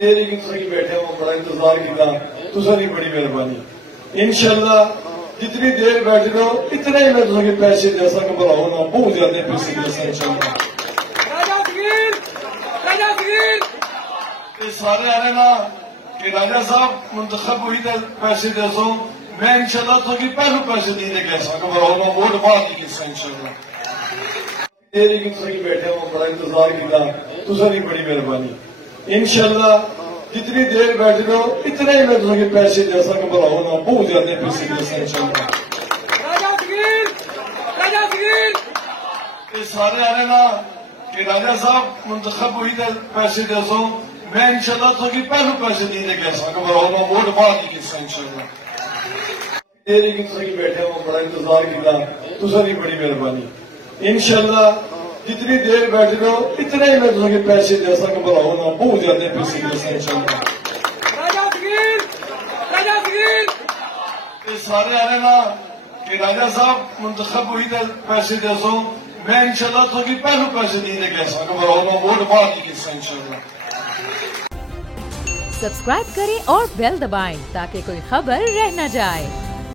لیکن تھی بیٹھے ہو بڑا انتظار کیا تھی بڑی مہربانی انشاءاللہ جتنی دیر بیٹھ رہو اتنے ہی میں تمہیں پیسے دے سکا بلاؤ نہ بہت زیادہ پیسے دے سکا انشاءاللہ یہ سارے آ رہے نا کہ راجہ صاحب منتخب ہوئی تھے پیسے دے سو میں انشاءاللہ تمہیں پہلو پیسے نہیں دے گیا سکا بلاؤ نہ ووٹ بعد ہی کسا انشاءاللہ لیکن تھی بیٹھے ہو بڑا انتظار کیا تھی بڑی مہربانی انشاءاللہ جتنی دیر بیٹھ رہو اتنے ہی میں تمہیں پیسے دے سکا بلاؤ نہ بہت زیادہ پیسے دے سکا انشاءاللہ یہ سارے آ رہے نا کہ راجہ صاحب منتخب ہوئی تھے پیسے دے سو میں انشاءاللہ تمہیں پہلو پیسے نہیں دے گیا سکا بلاؤ نہ ووٹ بعد ہی کسا انشاءاللہ لیکن تھی بیٹھے ہو بڑا انتظار کیا تھی بڑی مہربانی انشاءاللہ جتنی دیر بیٹھ رہو اتنے ہی میں تمہیں پیسے دے سکا بلاؤ نہ بہت زیادہ پیسے دے سکا انشاءاللہ یہ سارے آ رہے نا کہ راجہ صاحب منتخب ہوئی تھے پیسے دے سو میں انشاءاللہ تمہیں پہلو پیسے نہیں دے گیا سکا بلاؤ نہ ووٹ بعد ہی کسا انشاءاللہ سبسکرائب کریں اور بیل دبائیں تاکہ کوئی خبر رہ نہ جائے۔